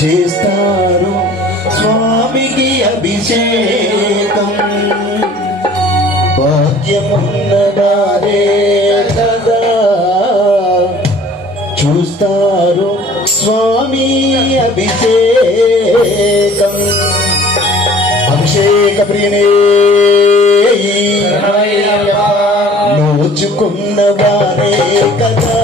చేస్తారు స్వామికి అభిషేకం. భాగ్యమున్నవారే కదా చూస్తారు స్వామి అభిషేకం. అభిషేక ప్రియనే నోచుకున్న వారే కదా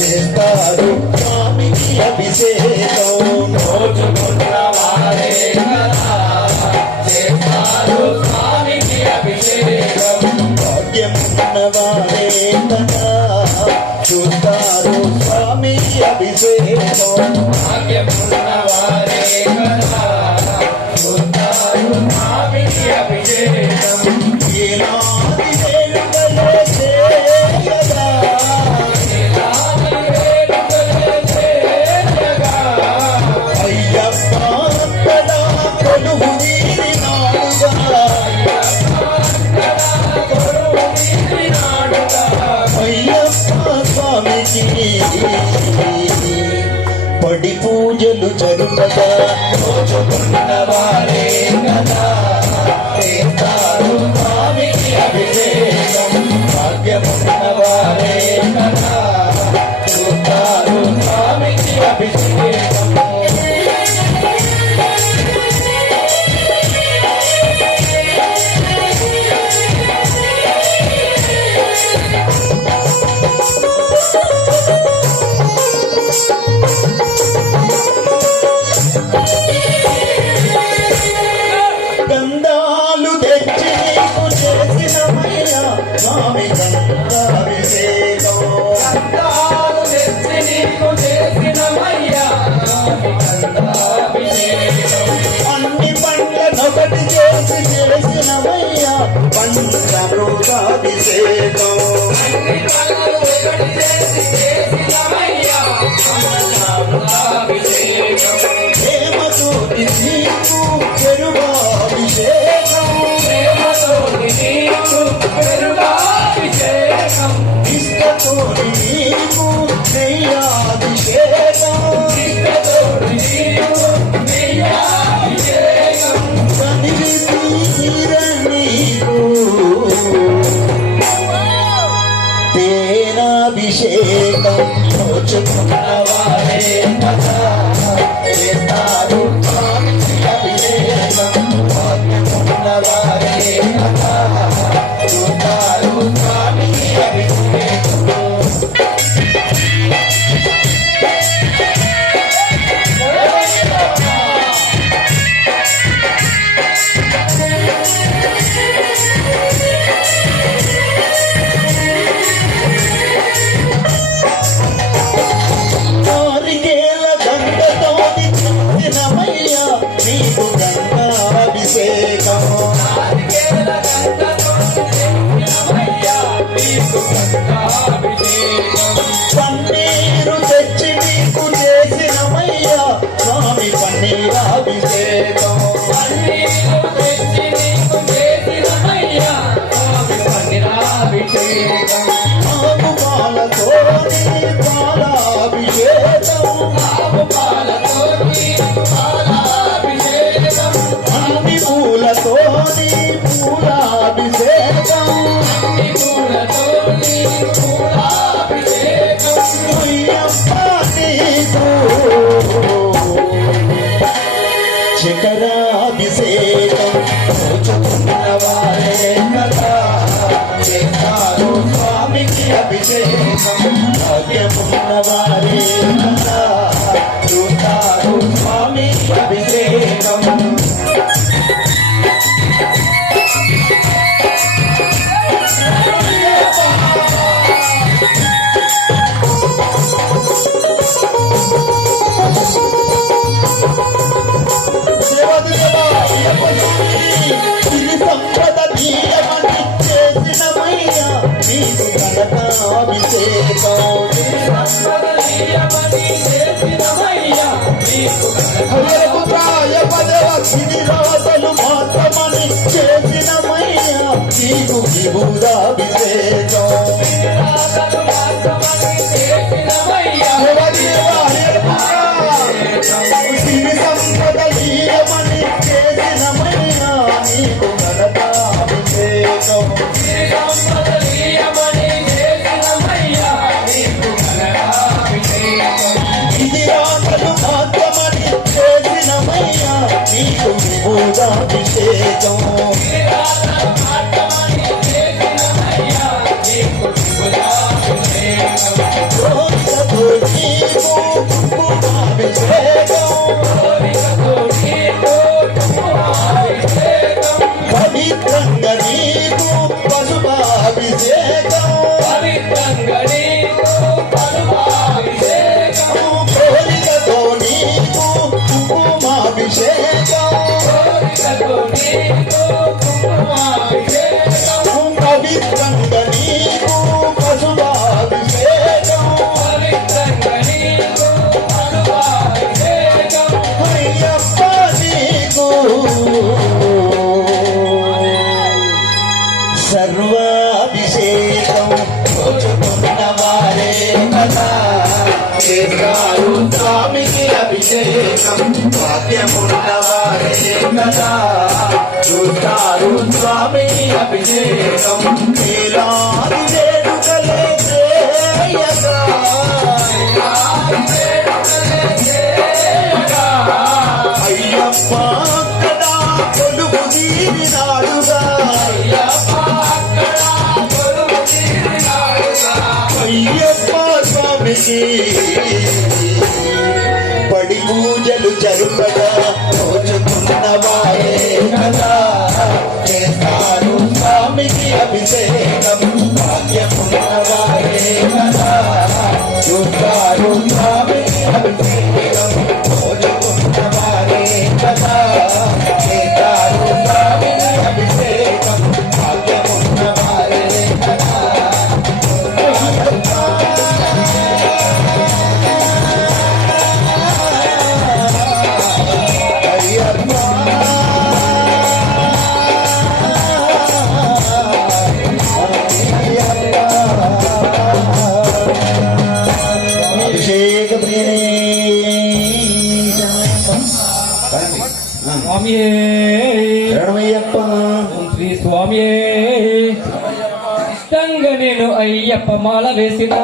చేస్తారు స్వామికి అభిషేకం. నోచుకున్న వారే కదా చేస్తారు స్వామికి అభిషేకం. భాగ్యమున్న వారే కదా చూస్తారు స్వామికి అభిషేకం. భాగ్యమున్న వారే కదా చూస్తారు స్వామికి అభిషేకం. ఏనాది వేడుకలే చేయగా అయ్యప్ప అక్కడ కొలువు తీరినాడుగా. అయ్యప్ప స్వామికి పడి పూజలు జరుపగా. నోచుకున్న వారే కదా చేస్తారు స్వామికి అభిషేకం. భాగ్యమున్న వారే కదా చూస్తారు స్వామికి అభిషేకం. గంధాలు తెచ్చి నీకు చేసినమయ్యా స్వామి గంధాభిషేకం. గంధాలు తెచ్చి నీకు చేసినమయ్యా స్వామి గంధాభిషేకం. అన్ని పండ్లనొకటి చేసి చేసినమయ్యా పంచామృతాభిషేకం. అన్ని పనులు ఒకటి చేసి చేసినమయ్యా పంచామృతాభిషేకం. ప్రేమతోటి నీకు పెరుగాభిషేకం. ప్రేమతోటి నీకు పెరుగాభిషేకం. ఇష్టతోటి నీకు నెయ్యాభిషేకం. ఇష్టతోటి నీకు నెయ్యాభిషేకం. సన్నిధి తీర నీకు తేనాభిషేకం. నోచుకున్న వారే కదా చేస్తారు స్వామికి అభిషేకం. భాగ్యమున్న వారే కదా చూస్తారు స్వామికి అభిషేకం. నారికేల దండతోని చేసినమయ్యా నీకు గంగాభిషేకం. నారికేల గంధతోటి చేసినమయ్యా నీకు గంగాభిషేకం. పన్నీరు తెచ్చి నీకు చేసినమయ్యా స్వామి పన్నీరాభిషేకం. పన్నీరు తెచ్చి నీకు చేసినమయ్యా స్వామి పన్నీరాభిషేకం. ఆవు పాలతోని పాలాభిషేకం. ఆవు పాలతోటి పాలాభిషేకం. అన్ని పూలతోని పూలాభిషేకం. అన్ని పూలతోటి పూలాభిషేకం. అయ్యప్ప నీకు శిఖరాభిషేకం. నోచుకున్న వారే కదా చేస్తారు స్వామికి అభిషేకం. భాగ్యమున్న వారే కదా చూస్తారు స్వామికి అభిషేకం. ఇది సంపద తీయమని చేసినమయ్యా నీకు ఘనతాభిషేకం. సంపదలీయమని చేసినమయ్యా నీకు హరిపుత్రాయ పదవ గిరిరాజలు మాత్రమని చేసినమయ్యా నీకు విభూదాభిషేకం. రాజలు మాత్రమని చేసినమయ్యా అభిషేకం కోరికతో నీకు కుంకుమాభిషేకం పవిత్రంగా నీకు పశుభాభిషేకం కోరికతో నీకు కుంకుమాభిషేకం పవిత్రంగా నీకు పశుభాభిషేకం అయ్యప్ప నీకు సర్వాభిషేకం రోజుకున్న వారే కదా చేస్తారు స్వామికి అభిషేకం భాగ్యమున్న వారే కదా చూస్తారు స్వామికి అభిషేకం వేలాది వేడుకలే చేయగా అయ్యప్ప కదా కొలువు తీరినాడుగా అయ్యప్ప స్వామికి పడి పూజలు జరుపగా రోజుకున్న వారే కదా చేస్తారు స్వామికి అభిషేకం భాగ్యమున్న వారే కదా చూస్తారు స్వామికి అభిషేకం రోజుకున్న వారే కదా చేస్తారు స్వామికి అభిషేకం భాగ్యమున్న వారే కదా అభిషేక స్వామియే ప్రణమయ్యప్ప శ్రీ స్వామియే ఇష్టంగా నేను అయ్యప్ప మాల వేసిన